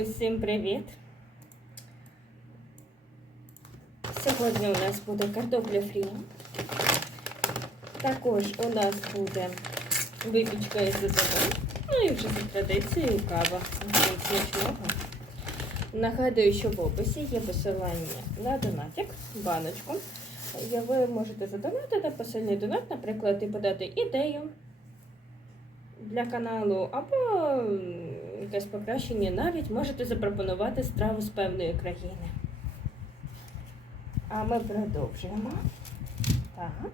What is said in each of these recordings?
Усім привіт! Сьогодні у нас буде картопля фрі. Також у нас буде випічка із зубами. Ну і вже за традицією кава. Нагадую, що в описі є посилання на донатик, баночку. Ви можете задонатити посильний донат, наприклад, і подати ідею для каналу, або якесь покращення, навіть можете запропонувати страву з певної країни. А ми продовжуємо. Так.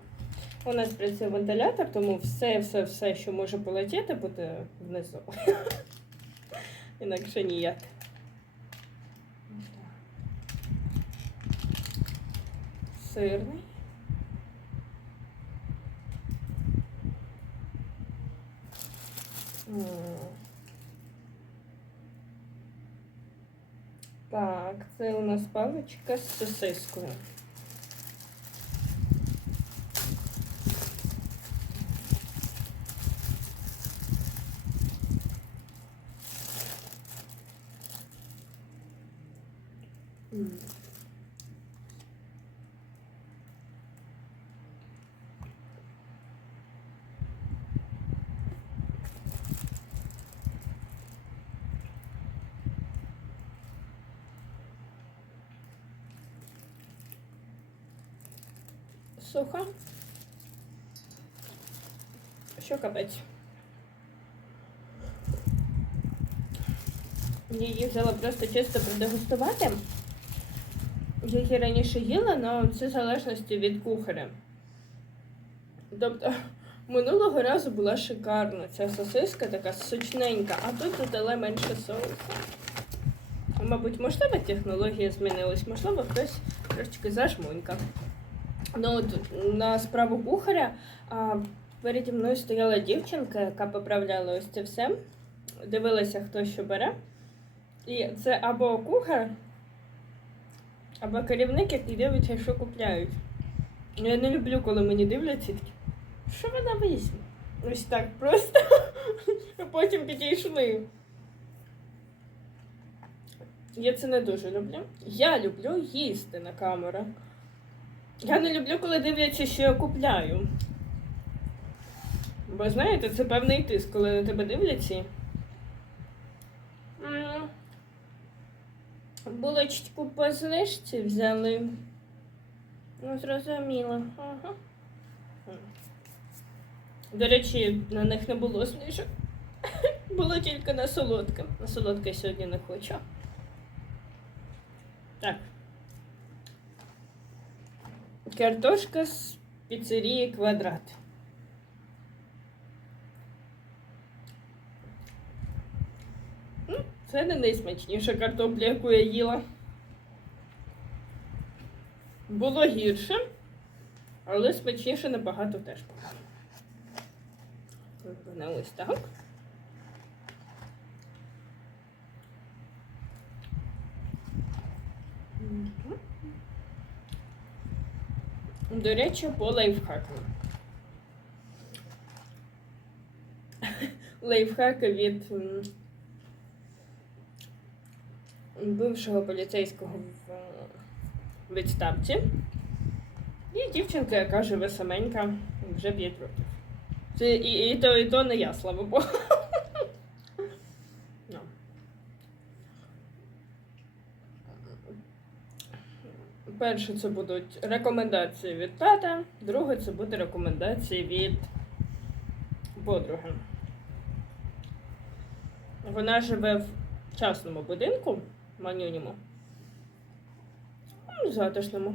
У нас працює вентилятор, тому все, все, все, що може полетіти, буде внизу. Інакше ніяк. Сирний. М. Так, це у нас паличка з сосискою. Суха. Що капець? Я її взяла просто чисто продегустувати. Я її раніше їла, але це в залежності від кухаря. Тобто, минулого разу була шикарна ця сосиска, така сочненька, а тут додали менше соусу. Мабуть, можливо, технологія змінилась, можливо, хтось трошечки зажмунькав. Ну, от на справу кухаря а, переді мною стояла дівчинка, яка поправляла ось це все. Дивилася, хто що бере. І це або кухар, або керівник, який дивиться, що купляють. Я не люблю, коли мені дивляться такі, що вона візьме? Ось так просто. А потім підійшли. Я це не дуже люблю. Я люблю їсти на камерах. Я не люблю, коли дивляться, що я купляю. Бо знаєте, це певний тиск, коли на тебе дивляться. Булочку по знижці взяли. Ну, зрозуміло. Ага. До речі, на них не було знижок. Було тільки на солодке. На солодке сьогодні не хочу. Так. Картошка з піцерії квадрат. Ну, Це не найсмачніша картопля, яку я їла. Було гірше, але смачніше набагато теж було. Вона ось так. Мгм. До речі, по лайфхаку. Лайфхаки від бившого поліцейського в е, відставці. І дівчинка, яка живе саменька вже 5 років. Це і, і то, і то не я, слава Богу. Ну. Перше, це будуть рекомендації від тата, друге це буде рекомендації від подруги. Вона живе в частному будинку, манюньому, ну, затишному.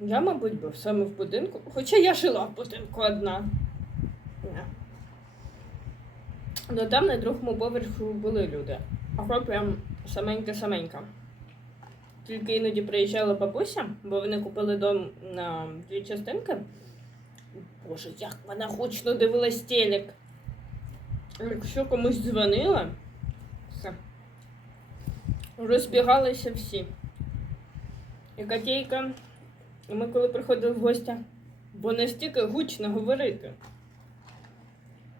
Я, мабуть, був саме в будинку, хоча я жила в будинку одна. Ну там на другому поверху були люди. А прям саменька-саменька. Тільки іноді приїжджала бабуся, бо вони купили дом на дві частинки. Боже, як вона гучно дивилась телек. Якщо комусь дзвонила, все. Розбігалися всі. І Катійка, і ми коли приходили в гості, бо настільки гучно говорити.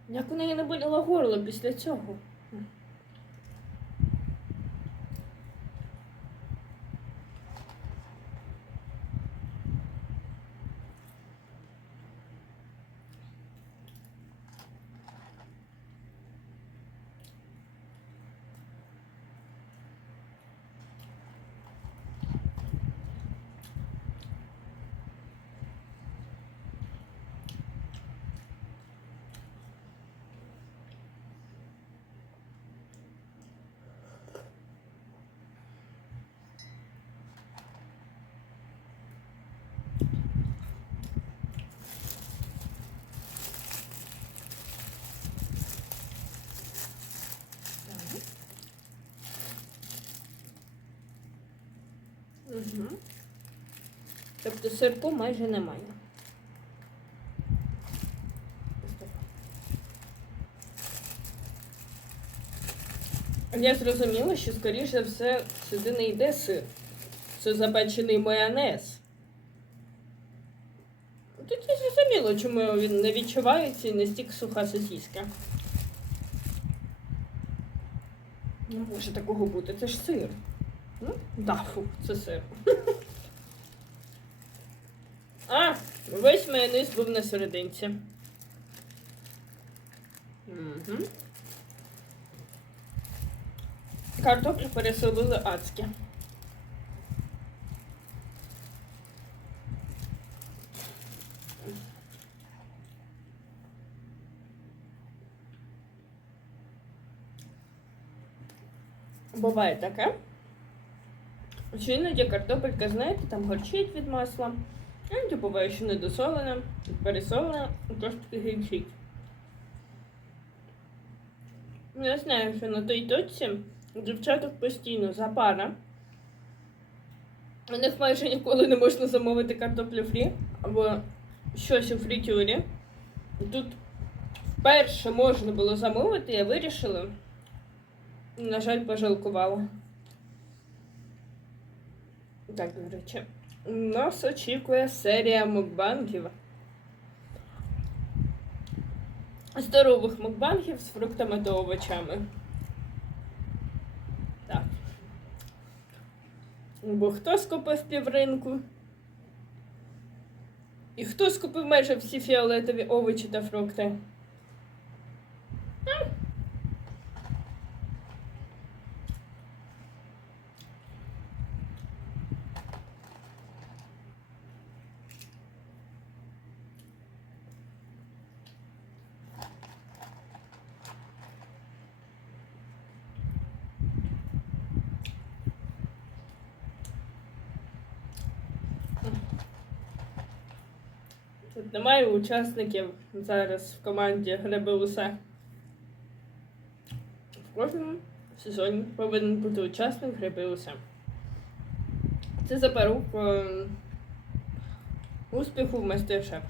Як у неї не боліло горло після цього. Угу. Тобто сирку майже немає. Я зрозуміла, що, скоріш за все, сюди не йде сир. Це запечений майонез. Тут я зрозуміло, чому він не відчувається і не стік суха сосіска. Не може такого бути, це ж сир. Ну, да, фу, це сир. А, весь майонез був на серединці. Угу. Картоплю пересолили адськи. Буває таке. Що іноді картопелька, знаєте, там горчить від масла. Іноді буває, що недосолена, пересолена, трошки гірчить. Я знаю, що на той точці у дівчаток постійно запара. У них майже ніколи не можна замовити картоплю фрі або щось у фрітюрі. Тут вперше можна було замовити, я вирішила. На жаль, пожалкувала. Так, до речі, нас очікує серія мукбангів. Здорових мукбангів з фруктами та овочами. Так. Бо хто скупив півринку? І хто скупив майже всі фіолетові овочі та фрукти? Тут немає учасників зараз в команді Гриби усе. В кожному сезоні повинен бути учасник Гриби усе. Це запорука успіху в майстер-шеф.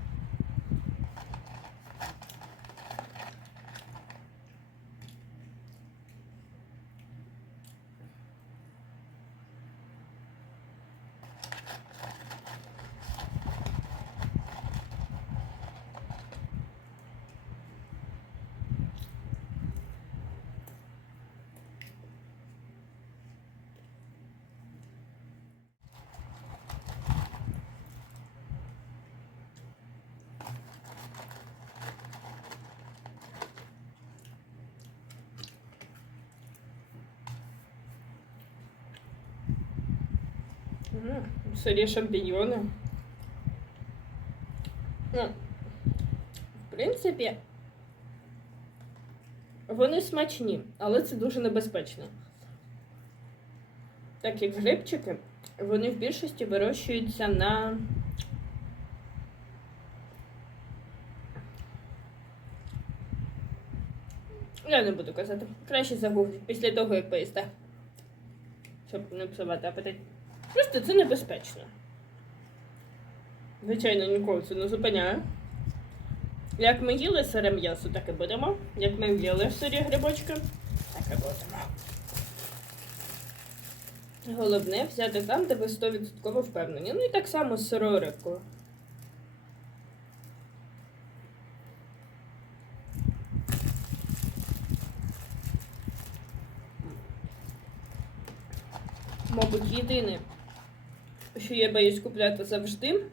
М, Сирі шампіньйони. Ну, в принципі, вони смачні, але це дуже небезпечно. Так як грибчики, вони в більшості вирощуються на. Я не буду казати. Краще загугліть після того, як поїсте. Щоб не псувати апетит. Просто це небезпечно. Звичайно, нікого це не зупиняє. Як ми їли сире м'ясо, так і будемо. Як ми їли сирі грибочки, так і будемо. Головне взяти там, де ви 100% впевнені. Ну і так само з сирою рибкою. Мабуть, єдине, що я боюсь купляти завжди.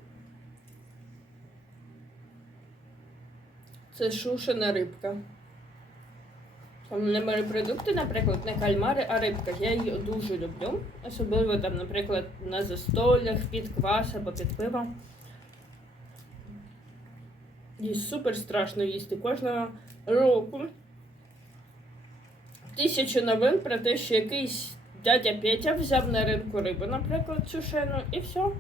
Це шушена рибка. Там не морепродукти, наприклад, не кальмари, а рибка. Я її дуже люблю. Особливо там, наприклад, на застолях, під квас або під пиво. Їй супер страшно їсти кожного року. Тисячу новин про те, що якийсь дядя Петя взяв на ринку рибу, наприклад, сушену, і все.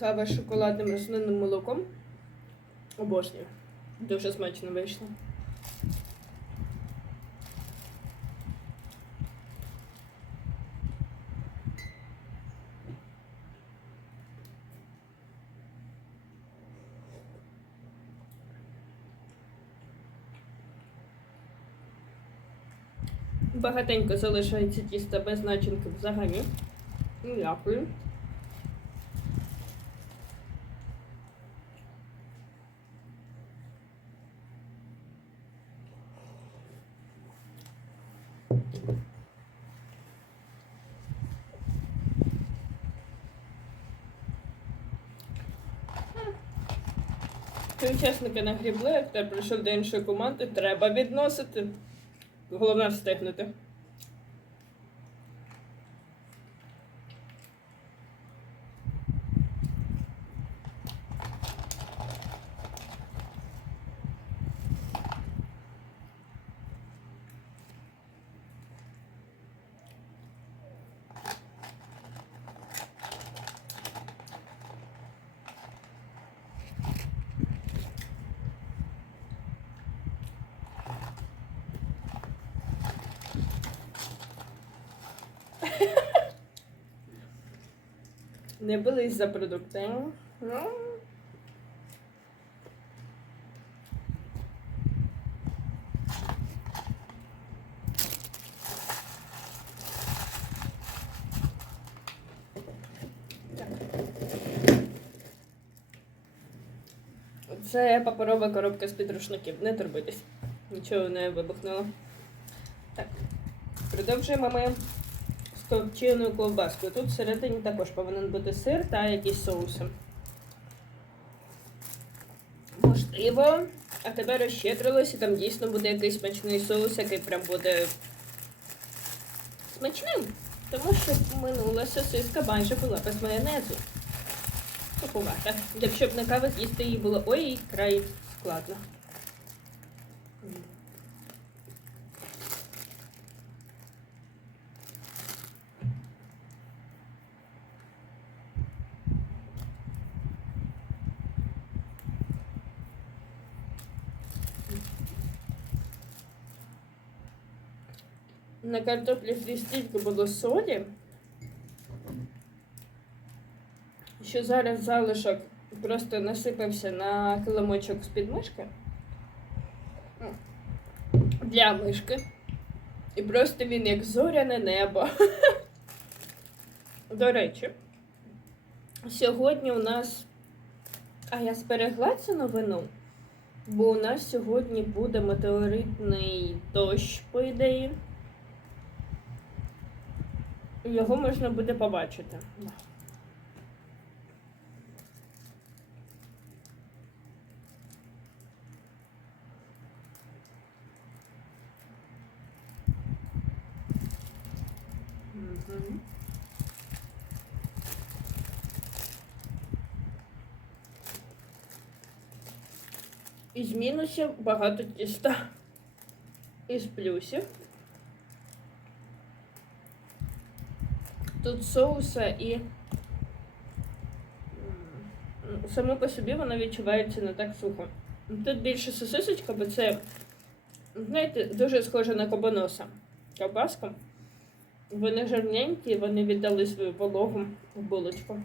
Кава з шоколадним рослинним молоком. Обожнюю. Дуже смачно вийшло. Багатенько залишається тісто без начинки взагалі. Ну, Дякую. Ти учасники нагрібли, як тепер прийшов до іншої команди, треба відносити. Головне встигнути. Не бились за продукти. Ну. Це паперова коробка з-під рушників. Не турбуйтесь. Нічого не вибухнуло. Так. Продовжуємо ми з копченою ковбаскою. Тут всередині також повинен бути сир та якісь соуси. Можливо, а тебе розщедрилось і там дійсно буде якийсь смачний соус, який прям буде смачним. Тому що минула сосиска майже була без майонезу. Купувати. Якщо б не кава з'їсти її було ой, край складно. На картоплі фрі стільки було солі, що зараз залишок просто насипався на килимочок з під мишки для мишки. І просто він як зоряне небо. До речі, сьогодні у нас. А я зберегла цю новину, бо у нас сьогодні буде метеоритний дощ, по ідеї. Його можна буде побачити. Із мінусів багато тіста. Із плюсів. тут соуса і саме по собі воно відчувається не так сухо. Тут більше сосисочка, бо це, знаєте, дуже схоже на кабаноса. Кабаска. Вони жирненькі, вони віддали свою вологу в булочку.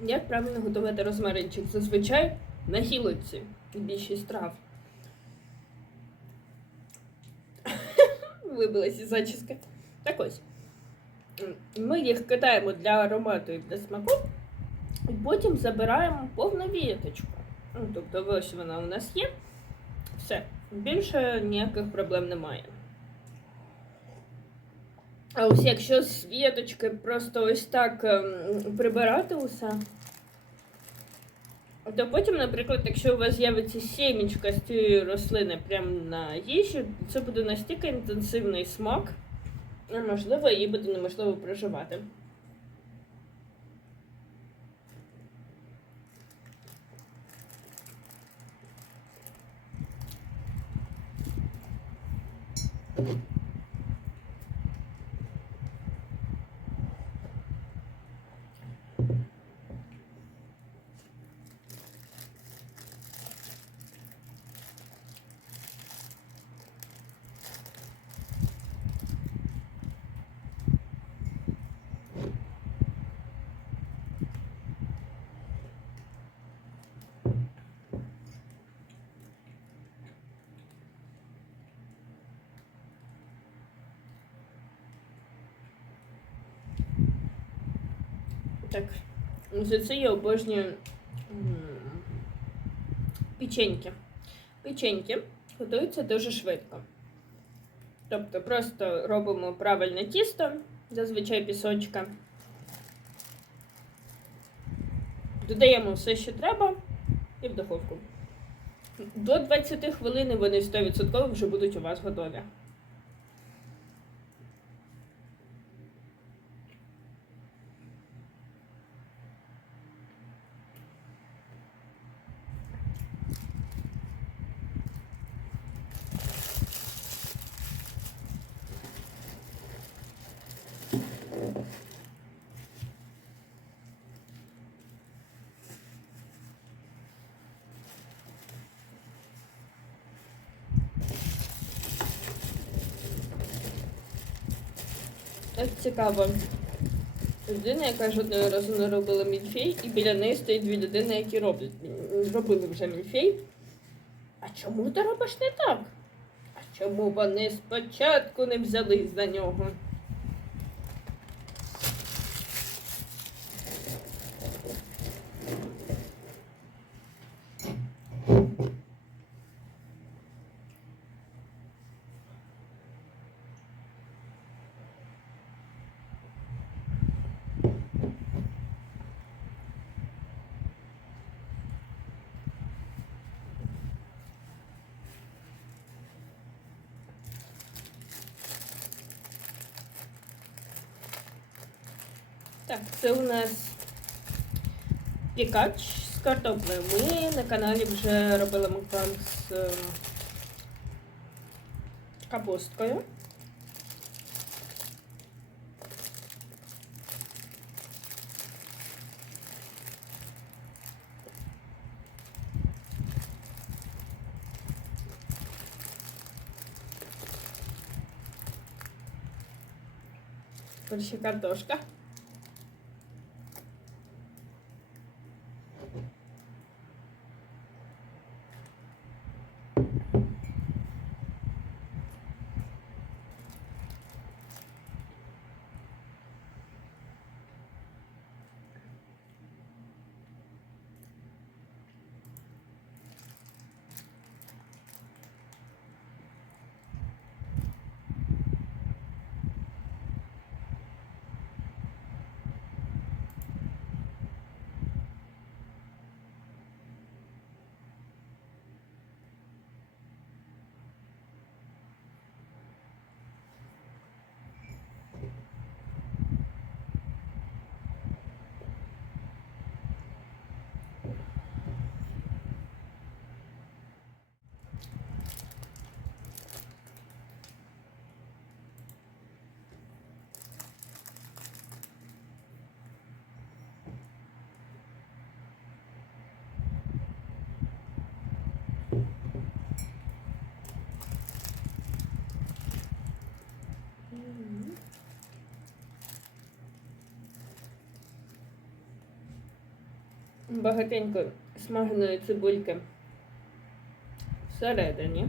Як правильно готувати розмаринчик? Зазвичай на гілочці більшість трав. Вибилась із зачіски. Так ось. Ми їх кидаємо для аромату і для смаку, і потім забираємо повну віяточку. Ну, тобто, ось вона у нас є. Все, більше ніяких проблем немає. А ось якщо з віточки просто ось так ем, прибирати усе, то потім, наприклад, якщо у вас з'явиться сімічка з цієї рослини прямо на їжі, це буде настільки інтенсивний смак, і, можливо, її буде неможливо проживати. Так, за це я обожнюю печеньки. Печеньки готуються дуже швидко. Тобто просто робимо правильне тісто, зазвичай пісочка. Додаємо все, що треба, і в духовку. До 20 хвилин вони 100% вже будуть у вас готові. Так цікаво. Людина, яка жодного разу не робила мільфей, і біля неї стоїть дві людини, які роблять, робили вже мільфей. А чому ти робиш не так? А чому вони спочатку не взялись за нього? Так, це у нас пікач з картоплею. Ми на каналі вже робили мукбанг з е, капусткою. Дальше картошка. Багатенько смаженої цибульки всередині.